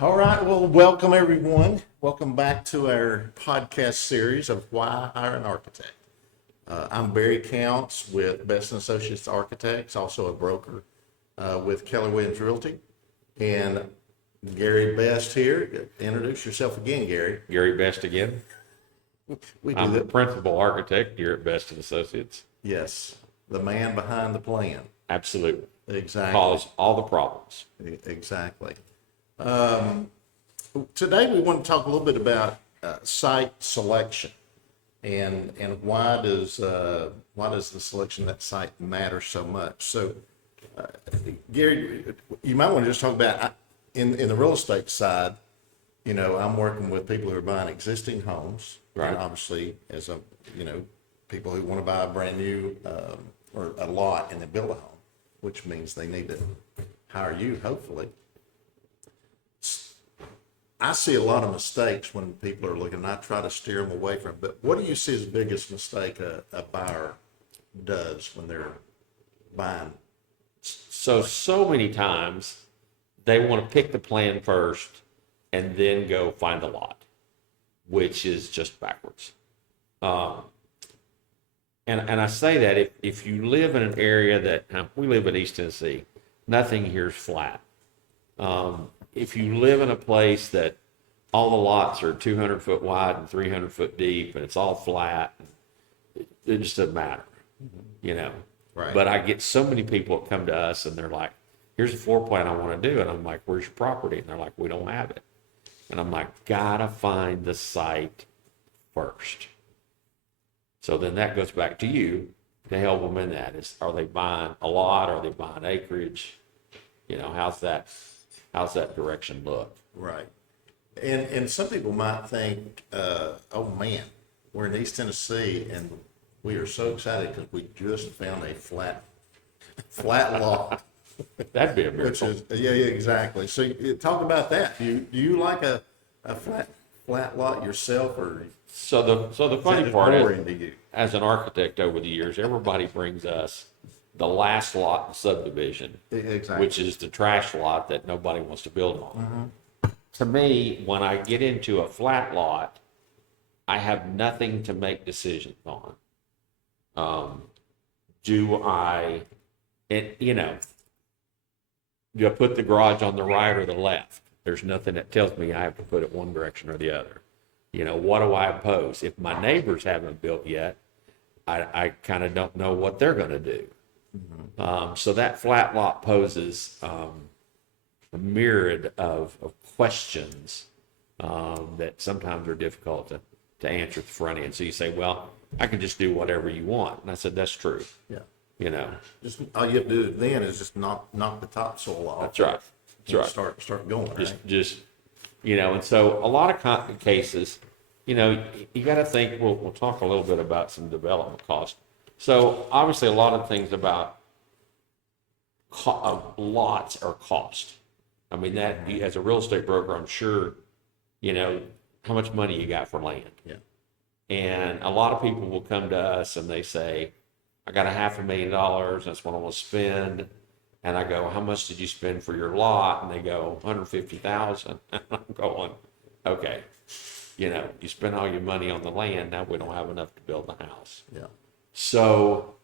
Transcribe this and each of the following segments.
All right, well, welcome everyone. Welcome back to our podcast series of Why Hire an Architect. I'm Barry Counts with Best and Associates Architects, also a broker with Keller Williams Realty. And Gary Best here. Introduce yourself again, Gary. Gary Best again. I'm the principal architect here at Best and Associates. Yes, the man behind the plan. Absolutely. Exactly. Cause all the problems. Exactly. Today we want to talk a little bit about site selection and why does the selection of that site matter so much. So, Gary, you might want to just talk about in the real estate side. You know, I'm working with people who are buying existing homes, Right. And obviously, as people who want to buy a brand new or a lot and then build a home, which means they need to hire you, hopefully. I see a lot of mistakes when people are looking, and I try to steer them away from it. But what do you see as the biggest mistake a buyer does when they're buying? So many times they want to pick the plan first and then go find a lot, which is just backwards. And I say that if you live in an area that we live in East Tennessee, nothing here is flat. If you live in a place that all the lots are 200 foot wide and 300 foot deep and it's all flat, it just doesn't matter, Right. But I get so many people that come to us and they're like, here's a floor plan I want to do. And I'm like, where's your property? And they're like, we don't have it. And I'm like, gotta find the site first. So then that goes back to you to help them in that. Are they buying a lot? Are they buying acreage? How's that direction look? Right. And some people might think, oh man, we're in East Tennessee and we are so excited because we just found a flat lot. That'd be a Which miracle. is, yeah, exactly. So talk about that. Do you like a flat lot yourself, or So the funny that part boring is, to you? as an architect over the years, everybody brings us the last lot in subdivision, Exactly. which is the trash lot that nobody wants to build on. To me, when I get into a flat lot, I have nothing to make decisions on. Do I put the garage on the right or the left? There's nothing that tells me I have to put it one direction or the other. What do I oppose? If my neighbors haven't built yet, I kind of don't know what they're going to do. So that flat lot poses a myriad of questions that sometimes are difficult to answer at the front end. So you say, well, I can just do whatever you want. And I said, that's true. Yeah. Just all you have to do then is just knock the topsoil off. That's right. That's right. Start going. Just and so a lot of cases, you got to think. We'll talk a little bit about some development costs. So obviously, a lot of things about lots are cost. I mean that as a real estate broker, I'm sure, how much money you got for land. Yeah. And a lot of people will come to us and they say, I got $500,000. That's what I want to spend. And I go, how much did you spend for your lot? And they go, 150,000. And I'm going, okay, you spend all your money on the land. Now we don't have enough to build the house. Yeah. So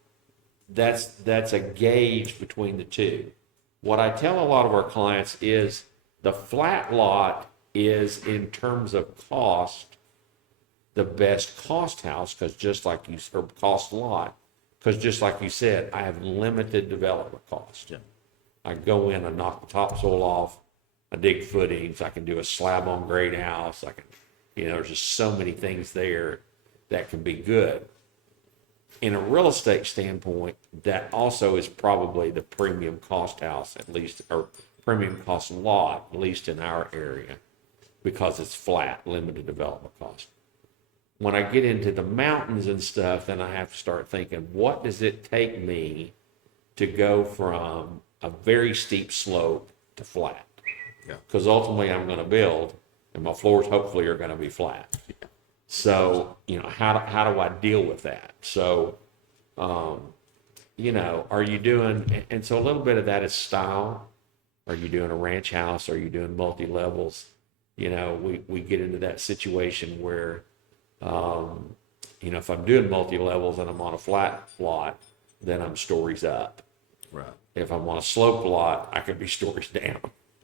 that's a gauge between the two. What I tell a lot of our clients is the flat lot is, in terms of cost, the best cost house, or cost lot, because just like you said, I have limited development cost. Yeah. I go in and knock the topsoil off, I dig footings, I can do a slab on grade house, I can, there's just so many things there that can be good. In a real estate standpoint, that also is probably the premium cost house, at least, or premium cost lot, at least in our area, because it's flat, limited development cost. When I get into the mountains and stuff, then I have to start thinking, what does it take me to go from a very steep slope to flat? Yeah. Because ultimately I'm going to build, and my floors hopefully are going to be flat. Yeah. So, how do I deal with that? So, are you doing, and so a little bit of that is style. Are you doing a ranch house? Are you doing multi-levels? You know, we get into that situation where, you know, if I'm doing multi-levels and I'm on a flat lot, then I'm stories up. Right. If I'm on a slope lot, I could be stories down.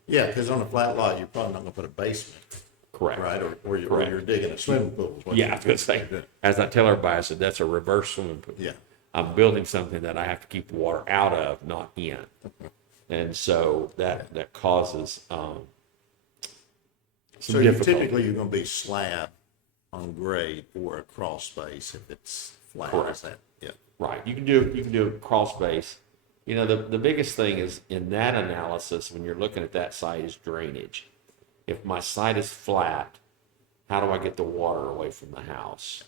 Yeah, because on a flat lot, you're probably not gonna put a basement, Correct. right? Or Correct. you're digging a swimming pool. is what Yeah, I you're- was gonna say, doing. as I tell everybody, I said, that's a reverse swimming pool. Yeah, I'm building something that I have to keep the water out of, not in. And so that causes, some so difficulty. typically you're gonna be slab on grade or a crawl space if it's flat. Correct. Is that? Yeah, Right. You can do a crawl space. You know, the biggest thing is in that analysis, when you're looking at that site, is drainage. If my site is flat, how do I get the water away from the house?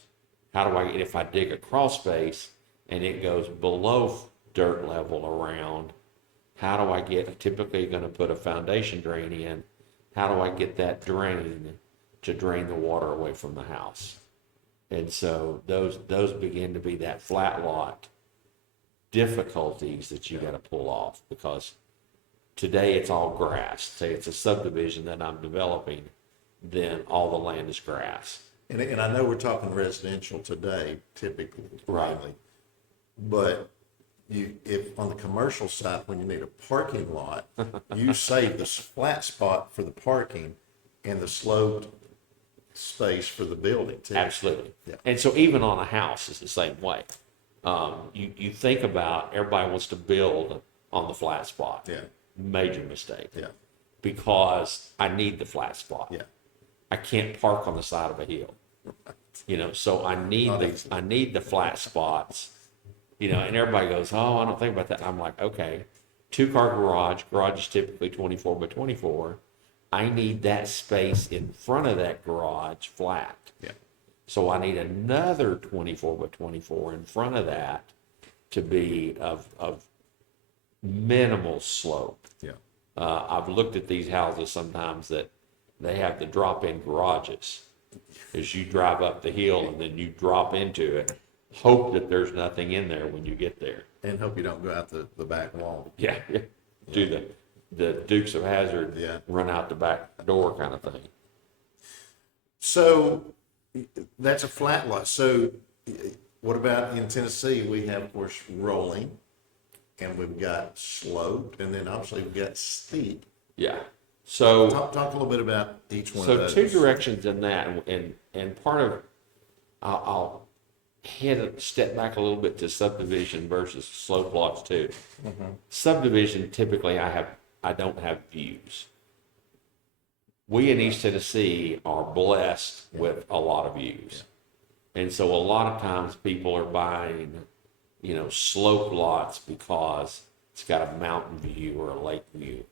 How do I, if I dig a crawl space and it goes below dirt level around, how do I get, typically going to put a foundation drain in, how do I get that drain to drain the water away from the house? And so those begin to be that flat lot difficulties that you got to pull off, because today it's all grass. Say it's a subdivision that I'm developing, then all the land is grass. and I know we're talking residential today, typically. Right. mainly, But if on the commercial side, when you need a parking lot, you save the flat spot for the parking and the sloped space for the building too. Absolutely. Yeah. And so even on a house is the same way. You think about, everybody wants to build on the flat spot. Yeah. Major mistake. Yeah, Because I need the flat spot. yeah, I can't park on the side of a hill. You know, so I need Not I need the flat spots. You know, and everybody goes, "Oh, I don't think about that." I'm like, okay, 2-car garage. Garage is typically 24 by 24. I need that space in front of that garage flat. yeah, So I need another 24 by 24 in front of that to be of minimal slope. yeah. I've looked at these houses sometimes that they have the drop-in garages. As you drive up the hill and then you drop into it, hope that there's nothing in there when you get there. And hope you don't go out the back wall. Yeah, yeah. Do the Dukes of Hazzard, Yeah. run out the back door kind of thing. So that's a flat lot. So what about in Tennessee? We have, of course, rolling, and we've got sloped, and then obviously we've got steep. Yeah. So Talk a little bit about each one of So those. two directions in that, and part of, I'll step back a little bit to subdivision versus slope lots too. Subdivision, typically I don't have views. We in East Tennessee are blessed with a lot of views. And so a lot of times people are buying, you know, slope lots because it's got a mountain view or a lake view.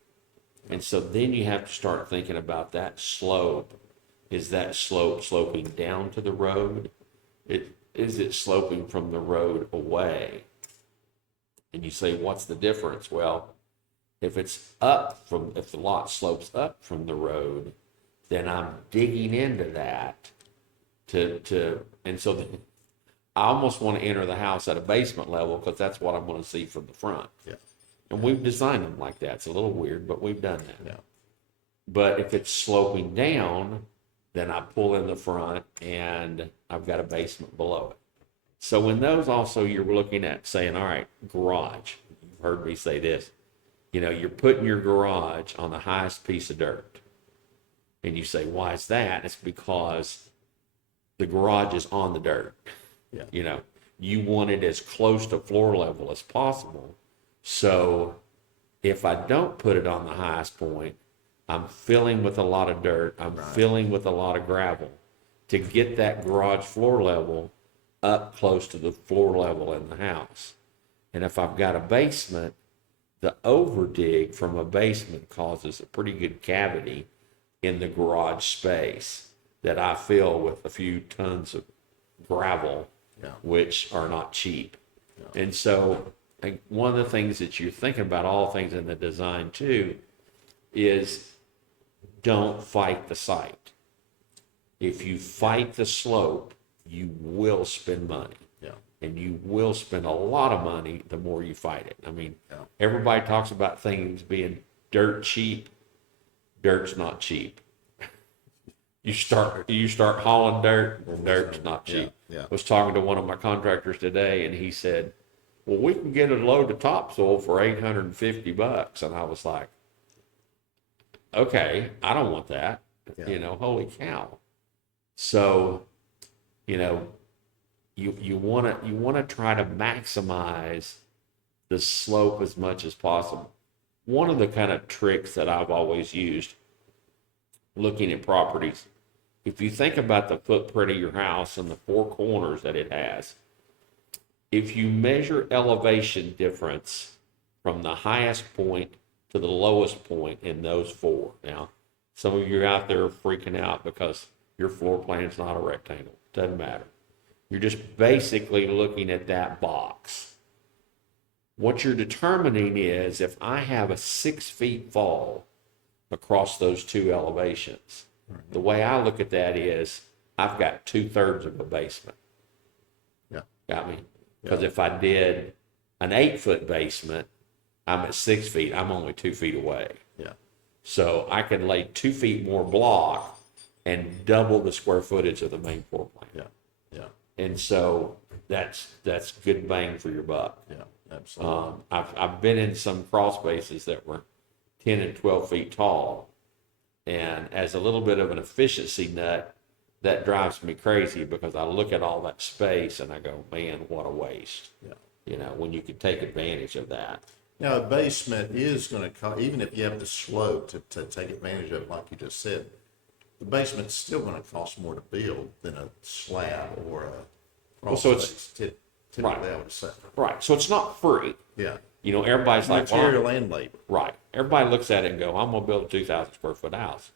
And so then you have to start thinking about that slope. Is that slope sloping down to the road? Is it sloping from the road away? And you say, what's the difference? Well, if the lot slopes up from the road, then I'm digging into that and so then I almost want to enter the house at a basement level because that's what I'm going to see from the front. Yeah, And we've designed them like that. It's a little weird, but we've done that. yeah, But if it's sloping down, then I pull in the front and I've got a basement below it. So in those also, you're looking at saying, all right, garage. You've heard me say this. You know, you're putting your garage on the highest piece of dirt. And you say, why is that? It's because the garage is on the dirt. yeah. You know, you want it as close to floor level as possible. So if I don't put it on the highest point, I'm filling with a lot of dirt. I'm filling with a lot of gravel to get that garage floor level up close to the floor level in the house. And if I've got a basement, the over dig from a basement causes a pretty good cavity in the garage space that I fill with a few tons of gravel, Yeah. which are not cheap. And so I think one of the things that you're thinking about, all things in the design too, is don't fight the site. If you fight the slope, you will spend money. Yeah. And you will spend a lot of money the more you fight it. I mean, Yeah. everybody talks about things being dirt cheap, dirt's not cheap. You start hauling dirt, dirt's not cheap. Yeah. I was talking to one of my contractors today, and he said, well, we can get a load of topsoil for $850. And I was like, okay, I don't want that. Yeah. Holy cow. So, you want to try to maximize the slope as much as possible. One of the kind of tricks that I've always used looking at properties, if you think about the footprint of your house and the four corners that it has, if you measure elevation difference from the highest point to the lowest point in those four. Now, some of you out there are freaking out because your floor plan is not a rectangle. Doesn't matter. You're just basically looking at that box. What you're determining is if I have a 6 feet fall across those two elevations, the way I look at that is I've got 2/3 of a basement. Yeah. Got me? Because if I did an 8-foot basement, I'm at 6 feet. I'm only 2 feet away. Yeah. So I can lay 2 feet more block and double the square footage of the main floor plan. Yeah. Yeah. And so that's good bang for your buck. Yeah. Absolutely. I've been in some crawl spaces that were 10 and 12 feet tall, and as a little bit of an efficiency nut, that drives me crazy because I look at all that space and I go, man, what a waste. Yeah. When you could take advantage of that. Now, a basement is going to cost, even if you have the slope to take advantage of it, like you just said, the basement's still going to cost more to build than a slab or a crawl so space. Typically, right. I would say. Right. So it's not free. Yeah. Everybody's like, material and labor. Right. Everybody looks at it and go, I'm going to build a 2,000 square foot house.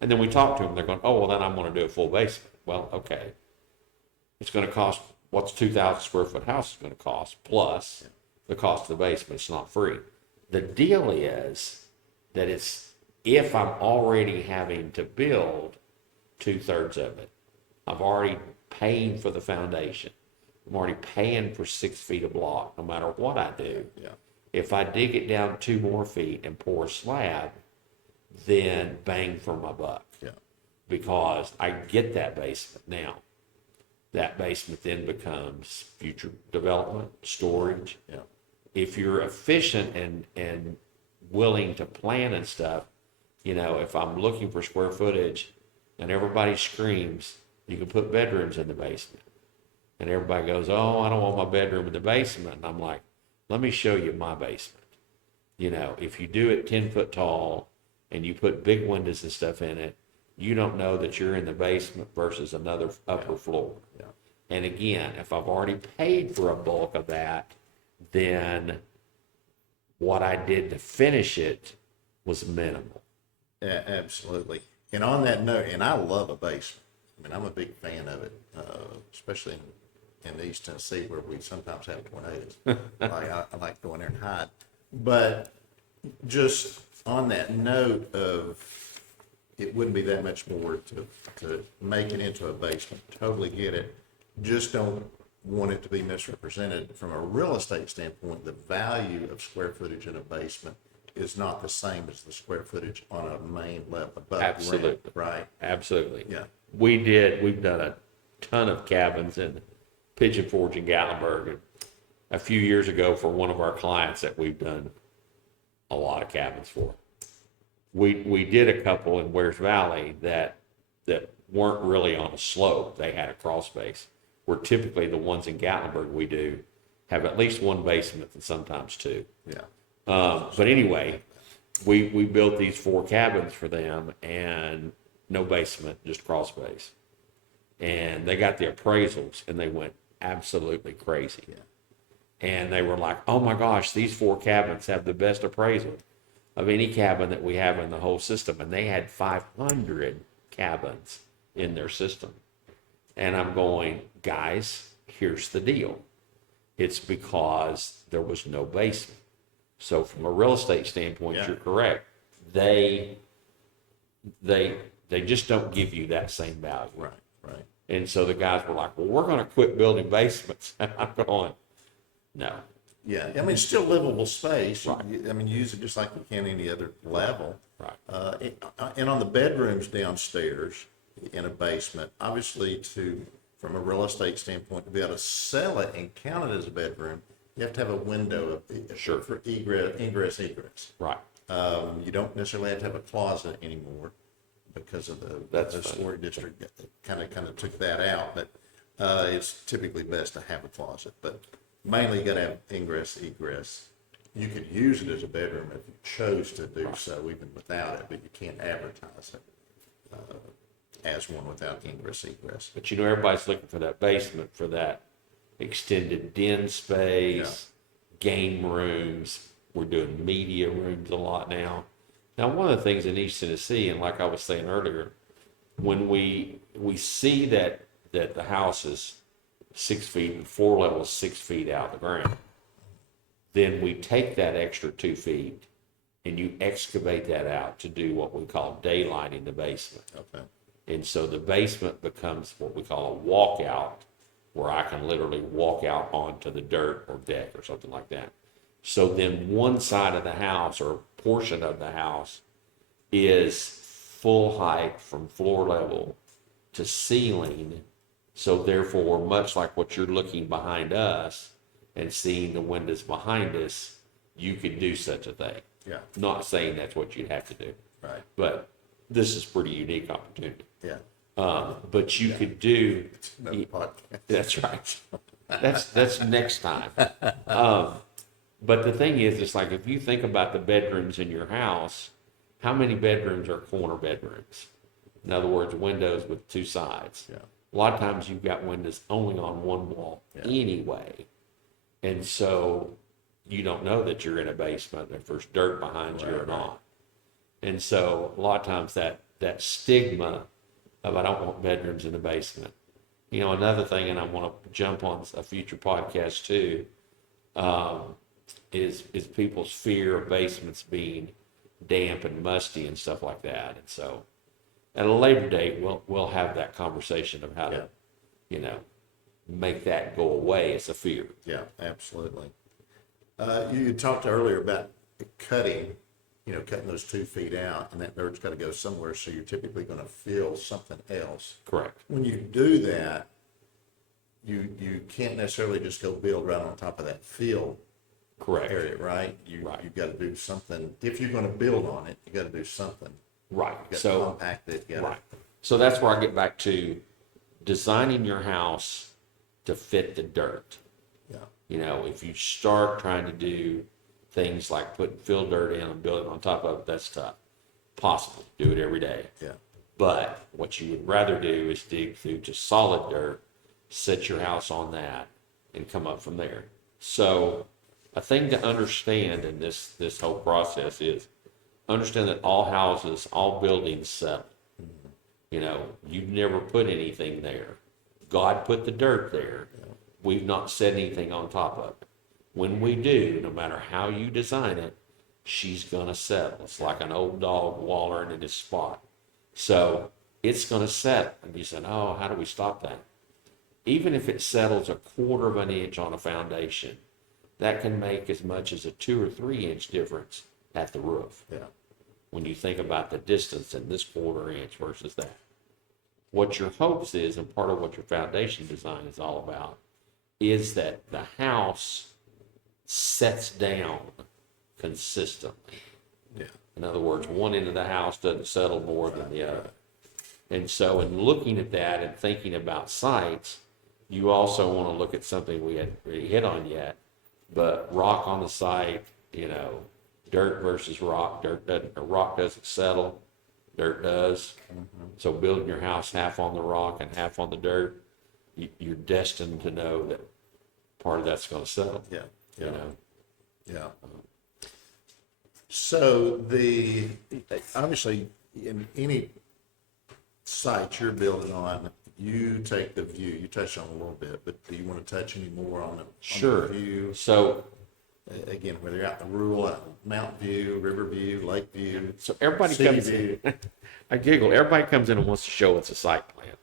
And then we talk to them, they're going, oh, well, then I'm going to do a full basement. Well, okay. It's going to cost what's 2,000 square foot house is going to cost plus the cost of the basement. It's not free. The deal is that if I'm already having to build 2/3 of it, I've already paid for the foundation. I'm already paying for 6 feet of block, no matter what I do. Yeah. If I dig it down 2 more feet and pour a slab, then bang for my buck. Yeah. Because I get that basement now. That basement then becomes future development, storage. Yeah. If you're efficient and willing to plan and stuff, if I'm looking for square footage and everybody screams, you can put bedrooms in the basement. And everybody goes, oh, I don't want my bedroom in the basement. And I'm like, let me show you my basement. If you do it 10 foot tall and you put big windows and stuff in it, you don't know that you're in the basement versus another upper floor. Yeah. And again, if I've already paid for a bulk of that, then what I did to finish it was minimal. Yeah, absolutely. And on that note, and I love a basement. I mean, I'm a big fan of it, especially in East Tennessee where we sometimes have tornadoes. I like going there and hide. But just on that note of it wouldn't be that much more to make it into a basement. Totally get it. Just don't want it to be misrepresented. From a real estate standpoint, the value of square footage in a basement is not the same as the square footage on a main level above Absolutely. ground, right? Absolutely. Yeah. We've done a ton of cabins in Pigeon Forge and Gatlinburg. And a few years ago for one of our clients that we've done a lot of cabins for. We did a couple in Wares Valley that weren't really on a slope. They had a crawl space. Where typically the ones in Gatlinburg we do have at least one basement and sometimes two. Yeah. But anyway, we built these 4 cabins for them and no basement, just crawl space. And they got the appraisals and they went absolutely crazy. Yeah. And they were like, oh my gosh, these 4 cabins have the best appraisal of any cabin that we have in the whole system. And they had 500 cabins in their system. And I'm going, guys, here's the deal. It's because there was no basement. So from a real estate standpoint, Yeah. you're correct. They just don't give you that same value. Right. Right. And so the guys were like, well, we're going to quit building basements. And I'm going, no, Yeah, I mean, it's still livable space. Right. I mean, use it just like you can any other level. Right. And on the bedrooms downstairs in a basement, obviously from a real estate standpoint, to be able to sell it and count it as a bedroom, you have to have a window Sure. for ingress, egress. Right. You don't necessarily have to have a closet anymore because of That's the fine. historic district kind of took that out, but it's typically best to have a closet, but mainly you gotta have ingress, egress. You could use it as a bedroom if you chose to do so, even without it, but you can't advertise it as one without ingress, egress. But everybody's looking for that basement for that extended den space, game rooms. We're doing media rooms a lot now. Now, one of the things in East Tennessee, and like I was saying earlier, when we see that the house is 6 feet and floor level is 6 feet out of the ground, then we take that extra 2 feet and you excavate that out to do what we call daylighting the basement. Okay. And so the basement becomes what we call a walkout, where I can literally walk out onto the dirt or deck or something like that. So then one side of the house or portion of the house is full height from floor level to ceiling. So therefore, much like what you're looking behind us and seeing the windows behind us, you could do such a thing. Yeah, Not saying that's what you'd have to do, right, but this is pretty unique opportunity. yeah. But you could do, Another podcast. that's right. That's next time. But the thing is, it's like if you think about the bedrooms in your house, how many bedrooms are corner bedrooms? In other words, windows with two sides. Yeah. A lot of times you've got windows only on one wall Yeah. anyway. And so you don't know that you're in a basement if there's dirt behind you or Right. not. And so a lot of times that stigma of I don't want bedrooms in the basement. Another thing, and I want to jump on a future podcast too, is people's fear of basements being damp and musty and stuff like that. And so at a later date, we'll have that conversation of how to, make that go away as a fear. Yeah, absolutely. You talked earlier about cutting those 2 feet out, and that dirt's got to go somewhere, so you're typically going to fill something else. Correct. When you do that, you can't necessarily just go build right on top of that fill Correct. area, right? Right. You've got to do something. If you're going to build on it, you got to do something. Right. You got to So compact it. You gotta, right. So that's where I get back to designing your house to fit the dirt. Yeah. If you start trying to do things like putting fill dirt in and building on top of it, that's tough. Possible. Do it every day. Yeah. But what you would rather do is dig through just solid dirt, set your house on that, and come up from there. So a thing to understand in this whole process is understand that all houses, all buildings settle. You've never put anything there. God put the dirt there. We've not set anything on top of it. When we do, no matter how you design it, she's going to settle. It's like an old dog wallering in his spot. So it's going to settle. And you said, oh, how do we stop that? Even if it settles a quarter of an inch on a foundation, that can make as much as a 2 or 3 inch difference at the roof. Yeah. When you think about the distance in this quarter inch versus that. What your hopes is, and part of what your foundation design is all about, is that the house sets down consistently. Yeah. In other words, one end of the house doesn't settle more than the other. And so in looking at that and thinking about sites, you also want to look at something we hadn't really hit on yet, but rock on the site, dirt versus rock. Rock doesn't settle, dirt does. So building your house half on the rock and half on the dirt, you're destined to know that part of that's going to settle. Yeah. Yeah. You know? Yeah. So obviously in any site you're building on, you take the view. You touched on it a little bit, but do you want to touch any more on Sure. the view? So Again, whether you're out in the rural, out in mountain view, river view, lake view, everybody city comes view. in. I giggle. Everybody comes in and wants to show us a site plan.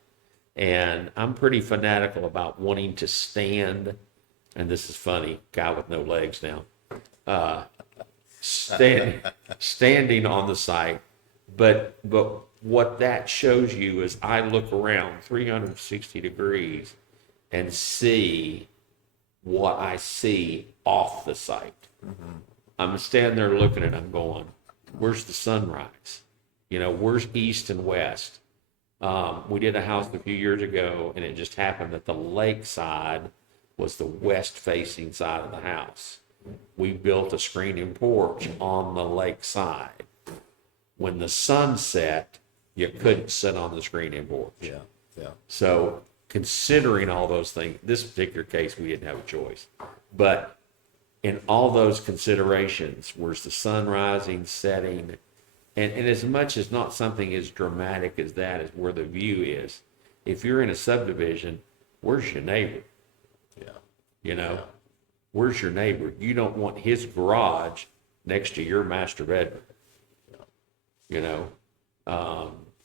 And I'm pretty fanatical about wanting to stand and this is funny, guy with no legs now, standing on the site. But what that shows you is I look around 360 degrees and see what I see off the site. I'm standing there looking at it, I'm going, where's the sunrise? Where's east and west? We did a house a few years ago, and it just happened that the lake side was the west facing side of the house. We built a screening porch on the lake side. When the sun set, you couldn't sit on the screening porch. Yeah. So considering all those things, this particular case, we didn't have a choice. But in all those considerations, where's the sun rising, setting, and as much as not something as dramatic as that is where the view is, if you're in a subdivision, where's your neighbor? Yeah. Where's your neighbor? You don't want his garage next to your master bedroom.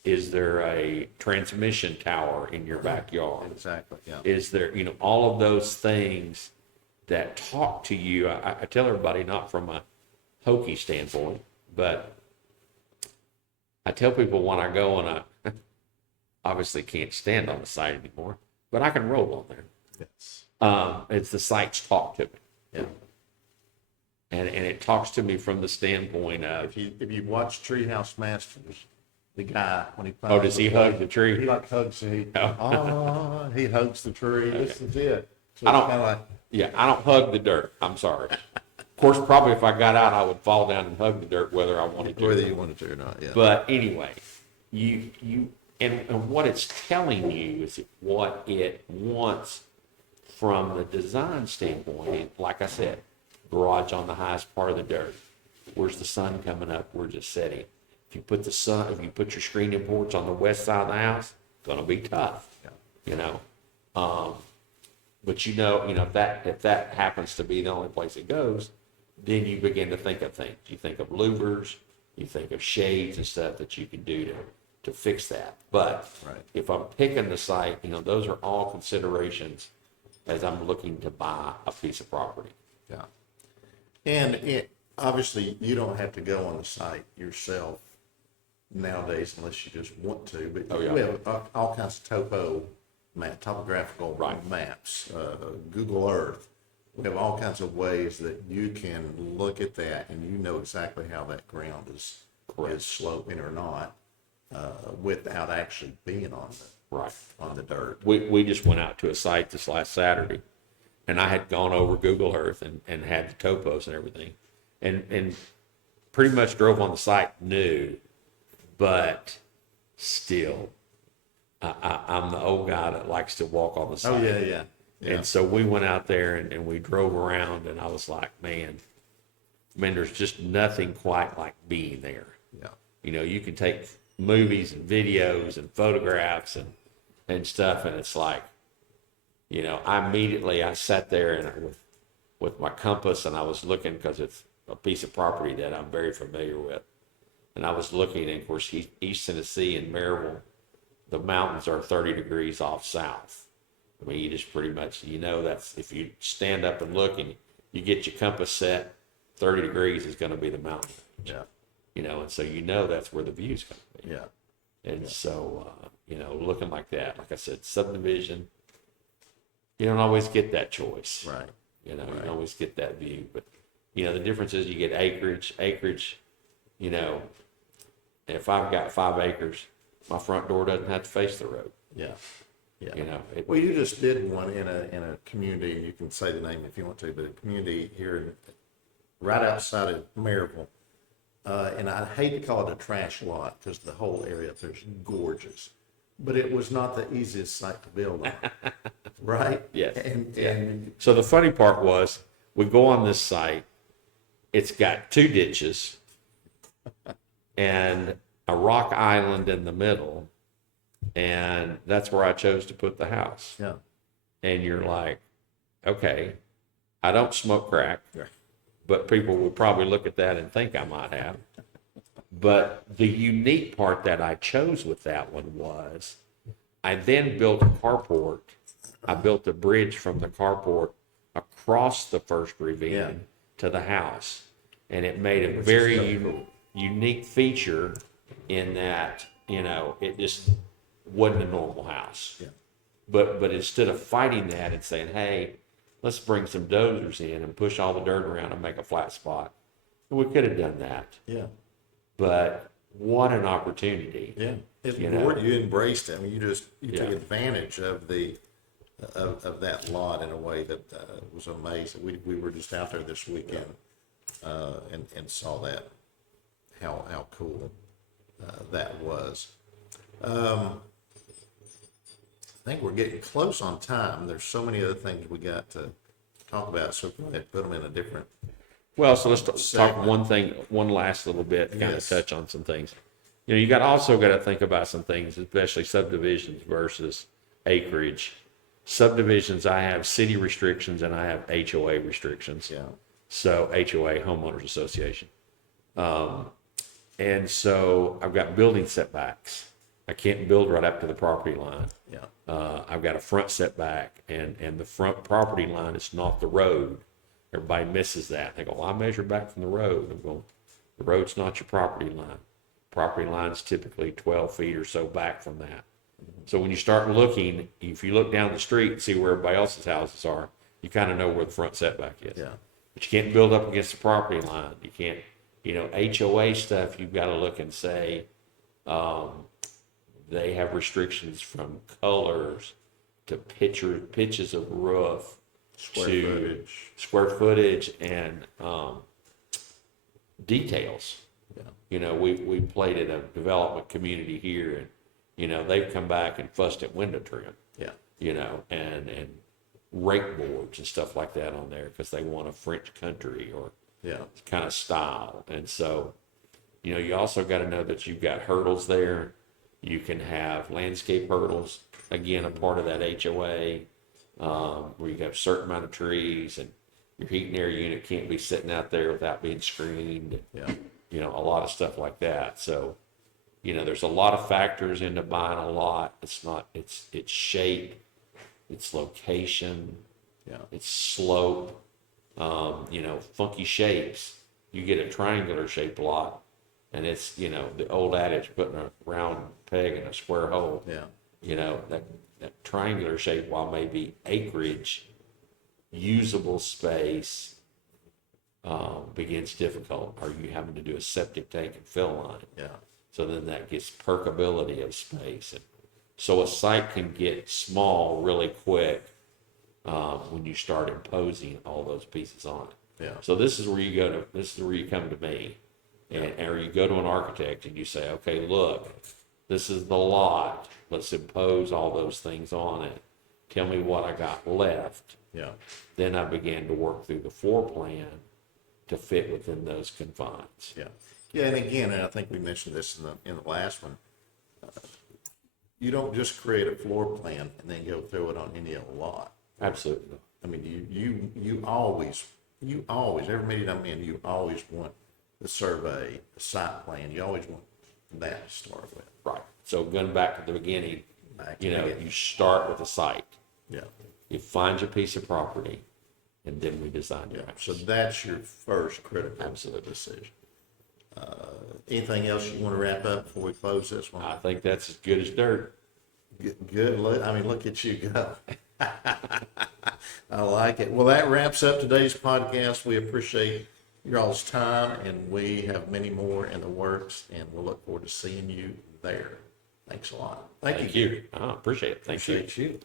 Is there a transmission tower in your backyard? Exactly. Yeah. Is there, all of those things that talk to you? I tell everybody, not from a hokey standpoint, but I tell people when I go on obviously can't stand on the site anymore, but I can roll on there. Yes. It's the sites talk to me. Yeah. And it talks to me from the standpoint of, If you watch Treehouse Masters, the guy when he does he hug the tree? He hugs. He hugs the tree. Okay. This is it. So I don't- it's kind of like, Yeah, I don't hug the dirt. I'm sorry. Of course, probably if I got out, I would fall down and hug the dirt, whether I wanted to. whether you wanted to or not. Yeah. But anyway, and what it's telling you is what it wants from the design standpoint. And like I said, garage on the highest part of the dirt. Where's the sun coming up? Where's it setting? If you put your screening porch on the west side of the house, it's gonna be tough. Yeah. But if that happens to be the only place it goes, then you begin to think of things. You think of louvers, you think of shades and stuff that you can do to fix that. But Right. if I'm picking the site, those are all considerations as I'm looking to buy a piece of property. Yeah. And obviously, you don't have to go on the site yourself nowadays unless you just want to. But Oh, yeah. we have all kinds of topographical Right. maps, Google Earth. We have all kinds of ways that you can look at that and you know exactly how that ground is sloping or not, without actually being on Right. the dirt. We just went out to a site this last Saturday, and I had gone over Google Earth and had the topos and everything, and pretty much drove on the site new, but still, I'm the old guy that likes to walk on the site. Oh, yeah. And so we went out there and we drove around, and I was like, man, there's just nothing quite like being there. Yeah. You can take movies and videos and photographs and stuff, and it's like, I sat there and with my compass, and I was looking, because it's a piece of property that I'm very familiar with, and I was looking, and of course, East Tennessee and Maryville, the mountains are 30 degrees off south. You just pretty much, that's, if you stand up and look and you get your compass set, 30 degrees is going to be the mountain. Yeah. And so that's where the view's going to be. Yeah. And so, looking like that, like I said, subdivision, you don't always get that choice. Right. You don't always get that view. But, the difference is you get acreage, if I've got 5 acres, my front door doesn't have to face the road. Yeah. Yeah. Well, you just did one in a community, and you can say the name if you want to, but a community here right outside of Maryville. And I hate to call it a trash lot because the whole area up there is gorgeous, but it was not the easiest site to build on, right? Yes. And so the funny part was, we go on this site, it's got 2 ditches and a rock island in the middle, and that's where I chose to put the house. yeah, And you're like, okay, I don't smoke crack, Right. but people would probably look at that and think I might have. But the unique part that I chose with that one was, I then built a carport. I built a bridge from the carport across the first ravine Yeah. to the house. And it made a Which is very really cool. unique feature in that, it just wasn't a normal house. Yeah. But instead of fighting that and saying, hey, let's bring some dozers in and push all the dirt around and make a flat spot, we could have done that. Yeah. But what an opportunity. Yeah. It's You board, know. you embraced it. I mean, you took Yeah. advantage of of that lot in a way that was amazing. We were just out there this weekend and saw that, how cool that was. I think we're getting close on time. There's so many other things we got to talk about, so we're going to put them in a different. Well, so let's talk Segment. one last little bit, kind Yes. of touch on some things. You also got to think about some things, especially subdivisions versus acreage. Subdivisions, I have city restrictions and I have HOA restrictions. Yeah. So HOA, homeowners association. And so I've got building setbacks. I can't build right up to the property line. Yeah. I've got a front setback, and the front property line is not the road. Everybody misses that. They go, well, I measure back from the road. I'm going, the road's not your property line. Property line is typically 12 feet or so back from that. So when you start looking, if you look down the street and see where everybody else's houses are, you kind of know where the front setback is. Yeah. But you can't build up against the property line. You can't, HOA stuff, you've got to look and say, they have restrictions from colors to pitches of roof Square to footage. square footage and details. Yeah. We played in a development community here, and they've come back and fussed at window trim. Yeah. And rake boards and stuff like that on there because they want a French country or Yeah. kind of style. And so, you also got to know that you've got hurdles there. You can have landscape hurdles, again, a part of that HOA, where you have a certain amount of trees and your heat and air unit can't be sitting out there without being screened. Yeah. A lot of stuff like that. So, there's a lot of factors into buying a lot. It's shape, it's location, Yeah. it's slope, funky shapes. You get a triangular shaped lot, and it's, the old adage, putting a round peg in a square hole. Yeah. That triangular shape, while maybe acreage, usable space, begins difficult. Are you having to do a septic tank and fill line? Yeah. So then that gets percolability of space. And so a site can get small really quick when you start imposing all those pieces on it. Yeah. So this is where you come to me, or you go to an architect and you say, okay, look, this is the lot. Let's impose all those things on it. Tell me what I got left. Yeah. Then I began to work through the floor plan to fit within those confines. Yeah. Yeah. And again, and I think we mentioned this in the last one. You don't just create a floor plan and then go throw it on any other lot. Absolutely. I mean, you always, every meeting I'm in, you always want the survey, the site plan. You always want that to start with. Right. So going back to the beginning, Back to the beginning. you start with a site. Yeah. You find your piece of property, and then we design your Yeah. house. So that's your first critical Absolutely. decision. Anything else you want to wrap up before we close this one? I think that's as good as dirt. Good. I mean, look at you go. I like it. Well, that wraps up today's podcast. We appreciate your all's time, and we have many more in the works, and we'll look forward to seeing you there. Thanks a lot. Thank you. I appreciate it. Thank you. Appreciate you.